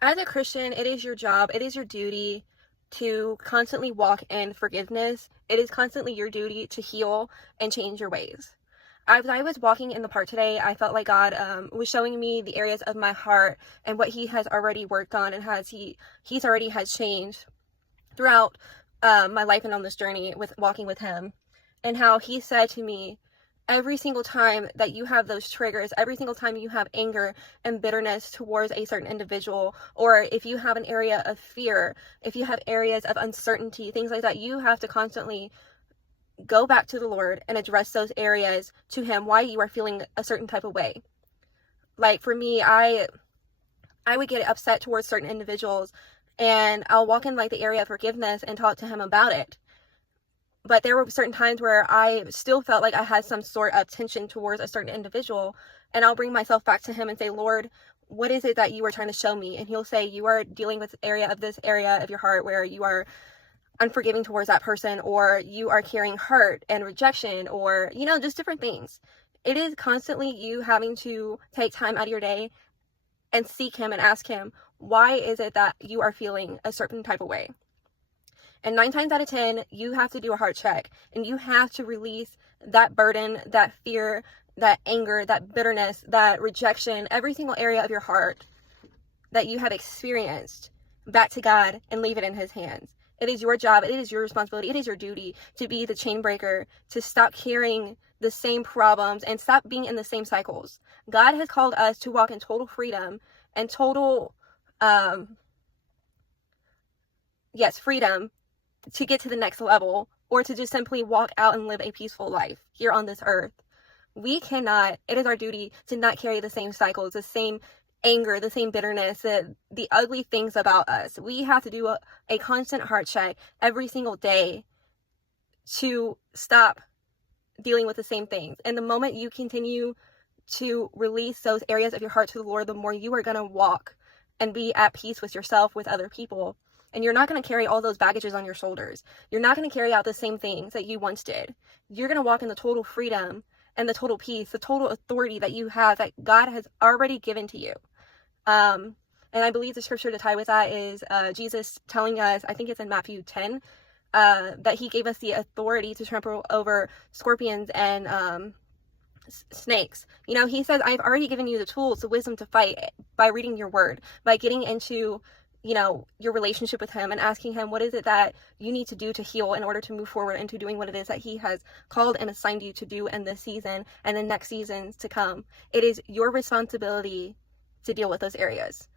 As a Christian, it is your job, it is your duty to constantly walk in forgiveness. It is constantly your duty to heal and change your ways. As I was walking in the park today, I felt like God was showing me the areas of my heart and what He has already worked on and He's already has changed throughout my life and on this journey with walking with Him, and how He said to me, every single time that you have those triggers, every single time you have anger and bitterness towards a certain individual, or if you have an area of fear, if you have areas of uncertainty, things like that, you have to constantly go back to the Lord and address those areas to Him, why you are feeling a certain type of way. Like for me, I would get upset towards certain individuals, and I'll walk in like the area of forgiveness and talk to Him about it. But there were certain times where I still felt like I had some sort of tension towards a certain individual, and I'll bring myself back to Him and say, Lord, what is it that you are trying to show me? And He'll say, you are dealing with this area of your heart where you are unforgiving towards that person, or you are carrying hurt and rejection, or, just different things. It is constantly you having to take time out of your day and seek Him and ask Him, why is it that you are feeling a certain type of way? And 9 times out of 10, you have to do a heart check, and you have to release that burden, that fear, that anger, that bitterness, that rejection, every single area of your heart that you have experienced back to God and leave it in His hands. It is your job, it is your responsibility, it is your duty to be the chain breaker, to stop carrying the same problems and stop being in the same cycles. God has called us to walk in total freedom and total, freedom to get to the next level, or to just simply walk out and live a peaceful life here on this earth. It is our duty to not carry the same cycles, the same anger, the same bitterness, the ugly things about us. We have to do a constant heart check every single day to stop dealing with the same things. And the moment you continue to release those areas of your heart to the Lord, the more you are going to walk and be at peace with yourself, with other people. And you're not going to carry all those baggages on your shoulders. You're not going to carry out the same things that you once did. You're going to walk in the total freedom and the total peace, the total authority that you have, that God has already given to you. And I believe the scripture to tie with that is Jesus telling us, I think it's in Matthew 10, that He gave us the authority to trample over scorpions and snakes. He says, I've already given you the tools, the wisdom to fight by reading your word, by getting into your relationship with Him and asking Him, what is it that you need to do to heal in order to move forward into doing what it is that He has called and assigned you to do in this season and the next seasons to come. It is your responsibility to deal with those areas.